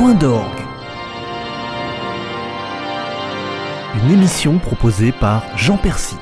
Point d'orgue. Une émission proposée par Jean Percy.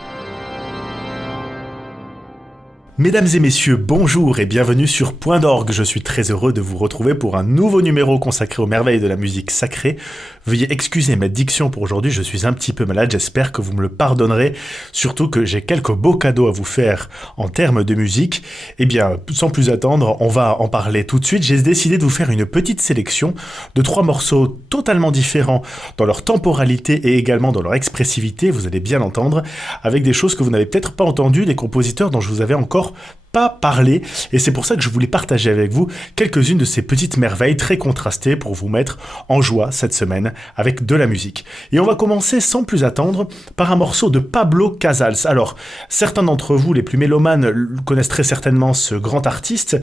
Mesdames et messieurs, bonjour et bienvenue sur Point d'orgue. Je suis très heureux de vous retrouver pour un nouveau numéro consacré aux merveilles de la musique sacrée. Veuillez excuser ma diction pour aujourd'hui, je suis un petit peu malade, j'espère que vous me le pardonnerez. Surtout que j'ai quelques beaux cadeaux à vous faire en termes de musique. Eh bien, sans plus attendre, on va en parler tout de suite. J'ai décidé de vous faire une petite sélection de 3 morceaux totalement différents dans leur temporalité et également dans leur expressivité, vous allez bien l'entendre, avec des choses que vous n'avez peut-être pas entendues, des compositeurs dont je vous avais encore pas parlé, et c'est pour ça que je voulais partager avec vous quelques-unes de ces petites merveilles très contrastées pour vous mettre en joie cette semaine avec de la musique. Et on va commencer sans plus attendre par un morceau de Pablo Casals. Alors, certains d'entre vous, les plus mélomanes, connaissent très certainement ce grand artiste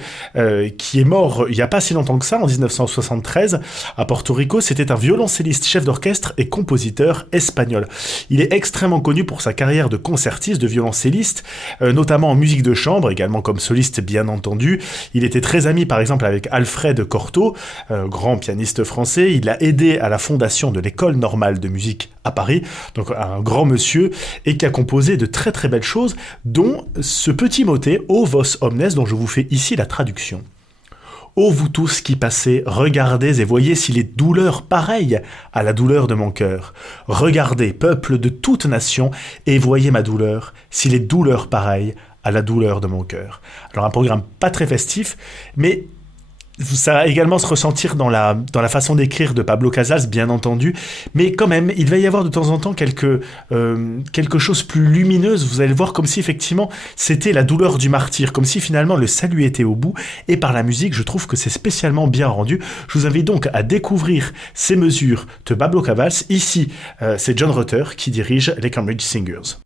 qui est mort il n'y a pas si longtemps que ça, en 1973, à Porto Rico. C'était un violoncelliste, chef d'orchestre et compositeur espagnol. Il est extrêmement connu pour sa carrière de concertiste, de violoncelliste, notamment en musique de chambre, également comme soliste bien entendu. Il était très ami par exemple avec Alfred Cortot, grand pianiste français. Il a aidé à la fondation de l'École normale de musique à Paris, donc un grand monsieur, et qui a composé de très très belles choses, dont ce petit motet « O vos omnes » dont je vous fais ici la traduction. Ô vous tous qui passez, regardez et voyez s'il est douleur pareille à la douleur de mon cœur. Regardez, peuple de toute nation, et voyez ma douleur, s'il est douleur pareille à la douleur de mon cœur. Alors un programme pas très festif, mais ça va également se ressentir dans la façon d'écrire de Pablo Casals, bien entendu, mais quand même, il va y avoir de temps en temps quelque chose plus lumineuse, vous allez le voir, comme si effectivement c'était la douleur du martyr, comme si finalement le salut était au bout, et par la musique, je trouve que c'est spécialement bien rendu. Je vous invite donc à découvrir ces mesures de Pablo Casals. Ici, c'est John Rutter qui dirige les Cambridge Singers.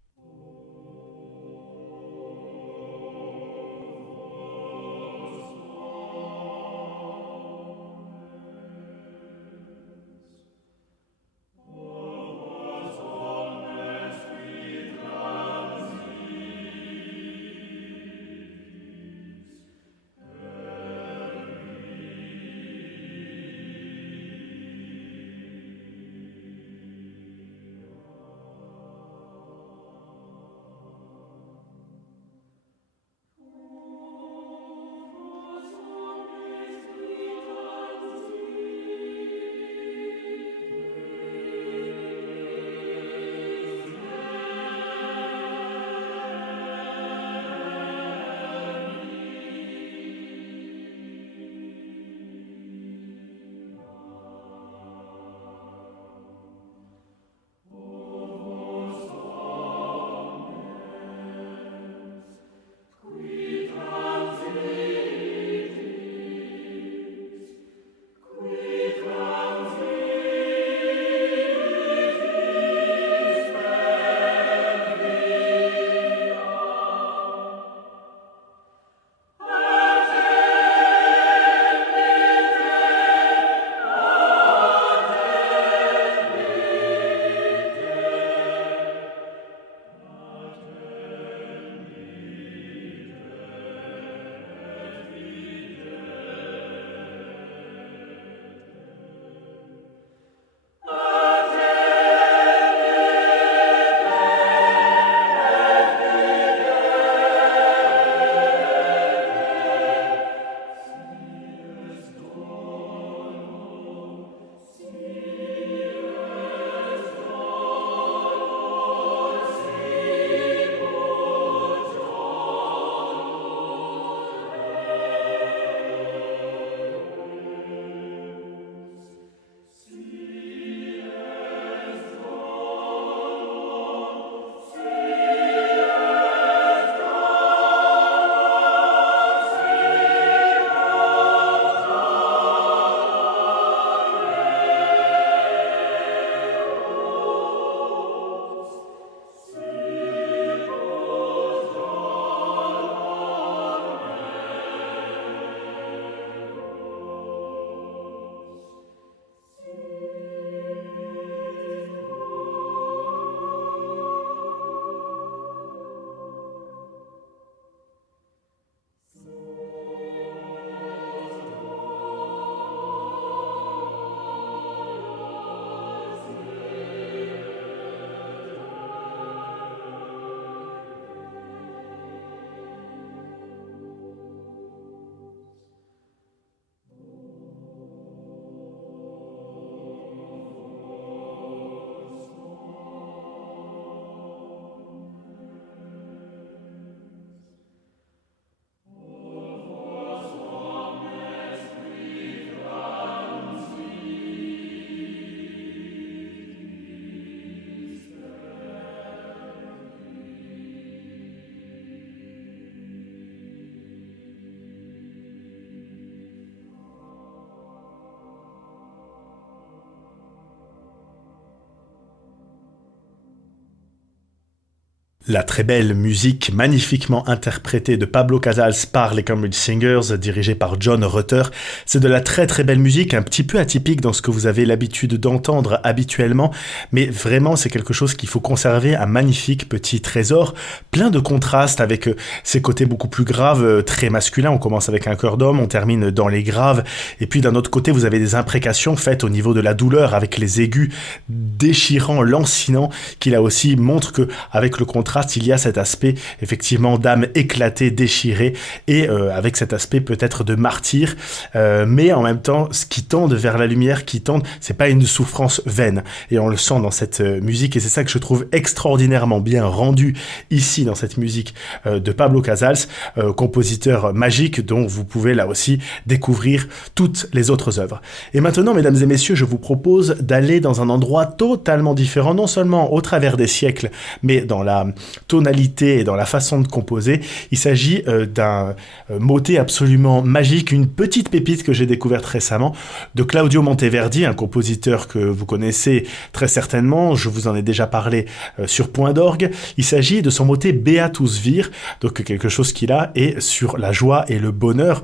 La très belle musique magnifiquement interprétée de Pablo Casals par les Cambridge Singers, dirigée par John Rutter. C'est de la très très belle musique, un petit peu atypique dans ce que vous avez l'habitude d'entendre habituellement, mais vraiment c'est quelque chose qu'il faut conserver, un magnifique petit trésor, plein de contrastes avec ses côtés beaucoup plus graves, très masculins. On commence avec un chœur d'homme, on termine dans les graves, et puis d'un autre côté vous avez des imprécations faites au niveau de la douleur avec les aigus déchirants, lancinants, qui là aussi montrent que avec le contraste il y a cet aspect effectivement d'âme éclatée, déchirée et avec cet aspect peut-être de martyr, mais en même temps ce qui tend vers la lumière, qui tend, c'est pas une souffrance vaine et on le sent dans cette musique et c'est ça que je trouve extraordinairement bien rendu ici dans cette musique de Pablo Casals, compositeur magique dont vous pouvez là aussi découvrir toutes les autres œuvres. Et maintenant mesdames et messieurs, je vous propose d'aller dans un endroit totalement différent, non seulement au travers des siècles, mais dans la tonalité et dans la façon de composer. Il s'agit d'un motet absolument magique, une petite pépite que j'ai découverte récemment de Claudio Monteverdi, un compositeur que vous connaissez très certainement, je vous en ai déjà parlé sur Point d'orgue. Il s'agit de son motet Beatus Vir, donc quelque chose qu'il a est sur la joie et le bonheur,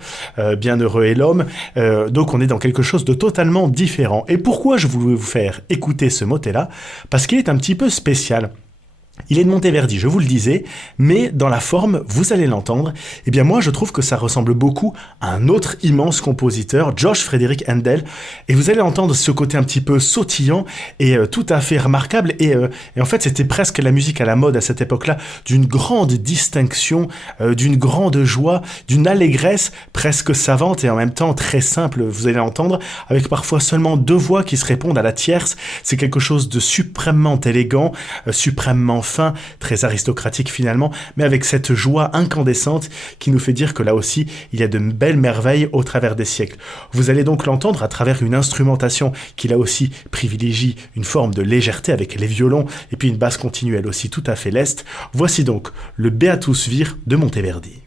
bienheureux est l'homme, donc on est dans quelque chose de totalement différent. Et pourquoi je voulais vous faire écouter ce motet-là? Parce qu'il est un petit peu spécial. Il est de Monteverdi, je vous le disais, mais dans la forme, vous allez l'entendre, eh bien moi je trouve que ça ressemble beaucoup à un autre immense compositeur, George Frederick Handel, et vous allez entendre ce côté un petit peu sautillant et tout à fait remarquable, et en fait c'était presque la musique à la mode à cette époque-là, d'une grande distinction, d'une grande joie, d'une allégresse presque savante et en même temps très simple, vous allez l'entendre, avec parfois seulement deux voix qui se répondent à la tierce. C'est quelque chose de suprêmement élégant, suprêmement fin, très aristocratique finalement, mais avec cette joie incandescente qui nous fait dire que là aussi, il y a de belles merveilles au travers des siècles. Vous allez donc l'entendre à travers une instrumentation qui là aussi privilégie une forme de légèreté avec les violons et puis une basse continuelle aussi tout à fait leste. Voici donc le Beatus Vir de Monteverdi.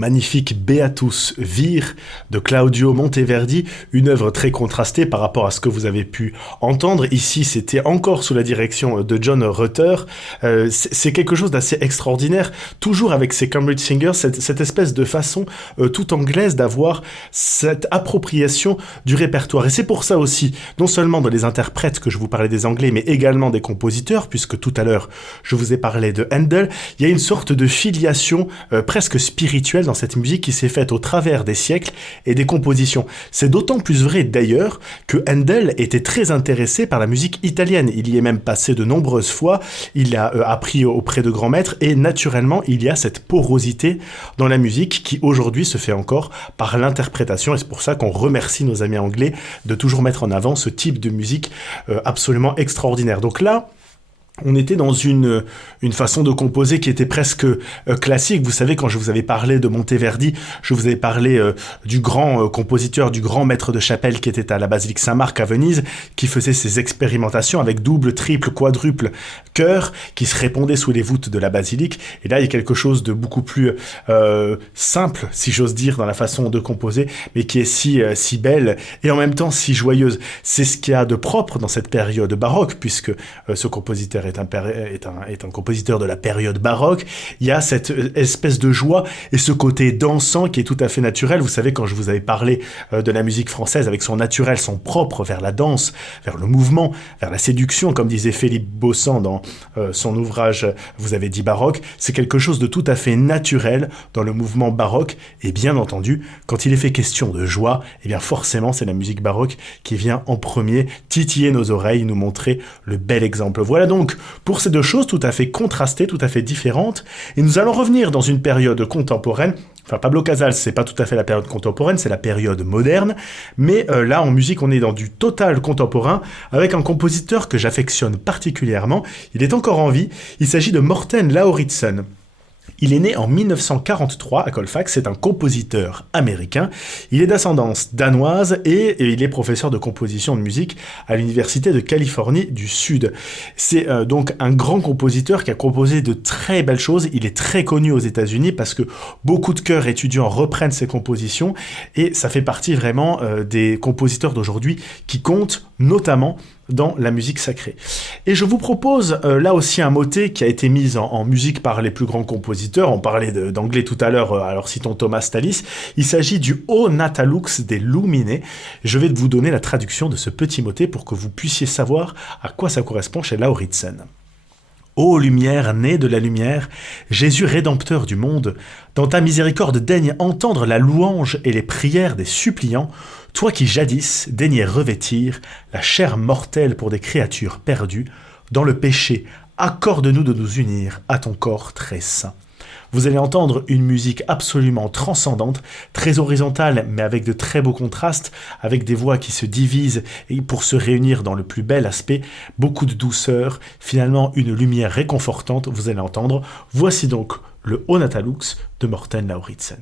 magnifique Beatus Vir de Claudio Monteverdi, une œuvre très contrastée par rapport à ce que vous avez pu entendre. Ici, c'était encore sous la direction de John Rutter. C'est quelque chose d'assez extraordinaire, toujours avec ces Cambridge Singers, cette espèce de façon toute anglaise d'avoir cette appropriation du répertoire. Et c'est pour ça aussi, non seulement dans les interprètes que je vous parlais des Anglais, mais également des compositeurs, puisque tout à l'heure, je vous ai parlé de Handel, il y a une sorte de filiation presque spirituelle dans cette musique qui s'est faite au travers des siècles et des compositions. C'est d'autant plus vrai d'ailleurs que Handel était très intéressé par la musique italienne. Il y est même passé de nombreuses fois, il a appris auprès de grands maîtres et naturellement il y a cette porosité dans la musique qui aujourd'hui se fait encore par l'interprétation et c'est pour ça qu'on remercie nos amis anglais de toujours mettre en avant ce type de musique absolument extraordinaire. Donc là, on était dans une façon de composer qui était presque classique. Vous savez, quand je vous avais parlé de Monteverdi, je vous avais parlé du grand compositeur, du grand maître de chapelle qui était à la basilique Saint-Marc à Venise, qui faisait ses expérimentations avec double, triple, quadruple chœur, qui se répondait sous les voûtes de la basilique. Et là, il y a quelque chose de beaucoup plus simple, si j'ose dire, dans la façon de composer, mais qui est si belle et en même temps si joyeuse. C'est ce qu'il y a de propre dans cette période baroque, puisque ce compositeur est un compositeur de la période baroque. Il y a cette espèce de joie et ce côté dansant qui est tout à fait naturel. Vous savez, quand je vous avais parlé de la musique française avec son naturel, son propre vers la danse, vers le mouvement, vers la séduction, comme disait Philippe Beaussan dans son ouvrage Vous avez dit baroque, c'est quelque chose de tout à fait naturel dans le mouvement baroque. Et bien entendu, quand il est fait question de joie, eh bien forcément, c'est la musique baroque qui vient en premier titiller nos oreilles, nous montrer le bel exemple. Voilà donc pour ces deux choses tout à fait contrastées, tout à fait différentes. Et nous allons revenir dans une période contemporaine. Enfin, Pablo Casals, c'est pas tout à fait la période contemporaine, c'est la période moderne. Mais là, en musique, on est dans du total contemporain avec un compositeur que j'affectionne particulièrement. Il est encore en vie. Il s'agit de Morten Lauridsen. Il est né en 1943 à Colfax, c'est un compositeur américain. Il est d'ascendance danoise et il est professeur de composition de musique à l'Université de Californie du Sud. C'est donc un grand compositeur qui a composé de très belles choses. Il est très connu aux États-Unis parce que beaucoup de chœurs étudiants reprennent ses compositions et ça fait partie vraiment des compositeurs d'aujourd'hui qui comptent notamment dans la musique sacrée. Et je vous propose là aussi un motet qui a été mis en musique par les plus grands compositeurs. On parlait d'anglais tout à l'heure, alors citons Thomas Tallis. Il s'agit du O Natalux des Lumine. Je vais vous donner la traduction de ce petit motet pour que vous puissiez savoir à quoi ça correspond chez Lauridsen. Ô lumière née de la lumière, Jésus rédempteur du monde, dans ta miséricorde daigne entendre la louange et les prières des suppliants, toi qui jadis daignais revêtir la chair mortelle pour des créatures perdues, dans le péché, accorde-nous de nous unir à ton corps très saint. Vous allez entendre une musique absolument transcendante, très horizontale, mais avec de très beaux contrastes, avec des voix qui se divisent et pour se réunir dans le plus bel aspect, beaucoup de douceur, finalement une lumière réconfortante, vous allez entendre. Voici donc le O Natalux de Morten Lauridsen.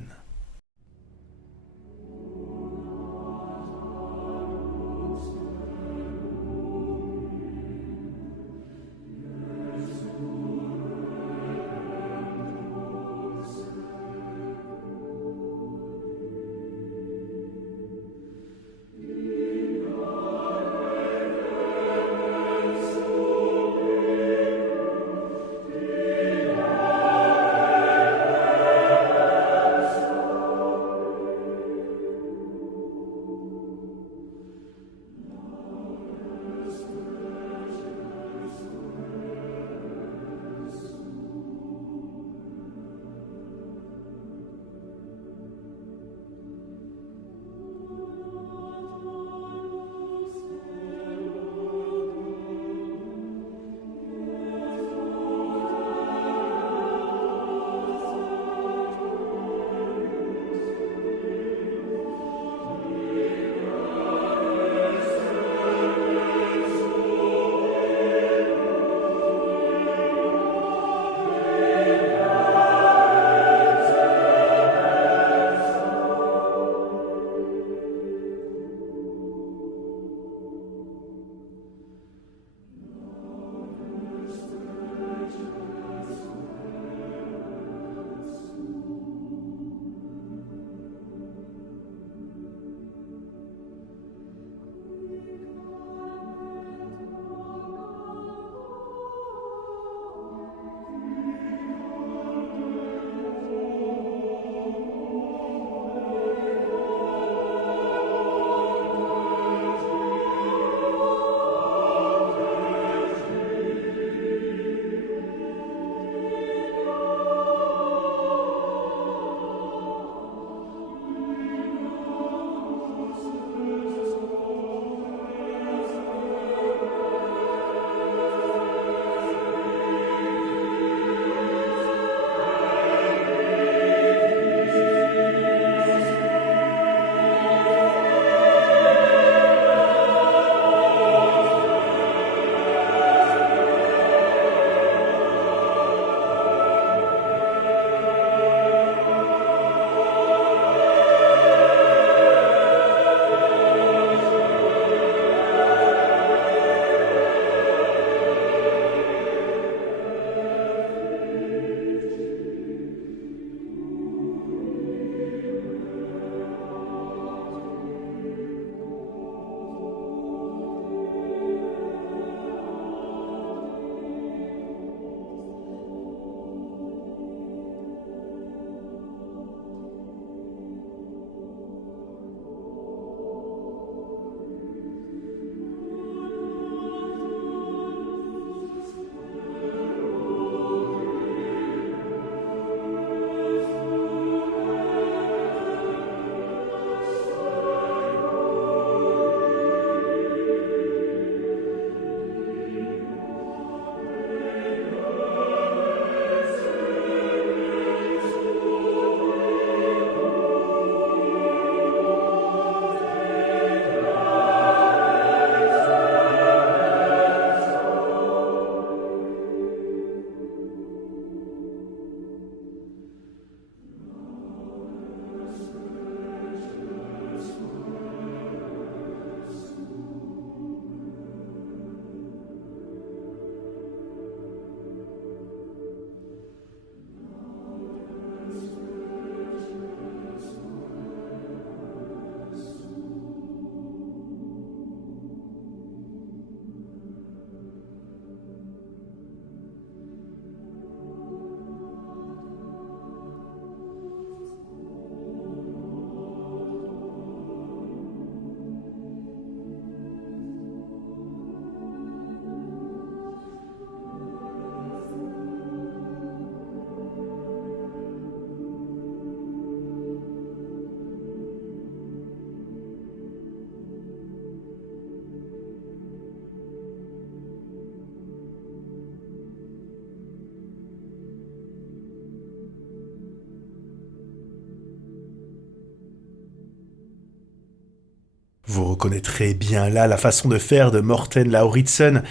vous reconnaîtrez bien là la façon de faire de Morten Lauridsen,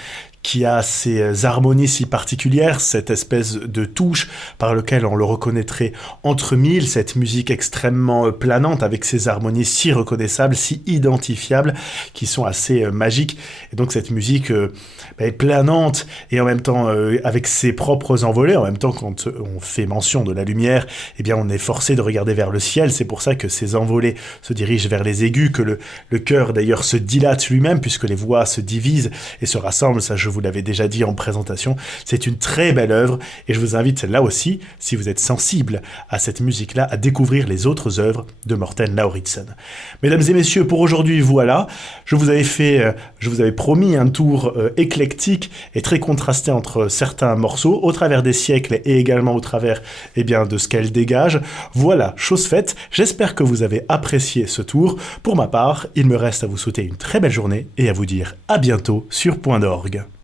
qui a ces harmonies si particulières, cette espèce de touche par lequel on le reconnaîtrait entre mille, cette musique extrêmement planante avec ces harmonies si reconnaissables, si identifiables, qui sont assez magiques. Et donc cette musique est planante et en même temps avec ses propres envolées. En même temps, quand on fait mention de la lumière, eh bien on est forcé de regarder vers le ciel. C'est pour ça que ces envolées se dirigent vers les aigus, que le chœur d'ailleurs se dilate lui-même puisque les voix se divisent et se rassemblent. Ça, je vous l'avais déjà dit en présentation, c'est une très belle œuvre et je vous invite là aussi, si vous êtes sensible à cette musique-là, à découvrir les autres œuvres de Morten Lauridsen. Mesdames et messieurs, pour aujourd'hui, voilà, je vous avais promis un tour éclectique et très contrasté entre certains morceaux, au travers des siècles et également au travers de ce qu'elle dégage. Voilà, chose faite, j'espère que vous avez apprécié ce tour. Pour ma part, il me reste à vous souhaiter une très belle journée et à vous dire à bientôt sur Point d'Orgue.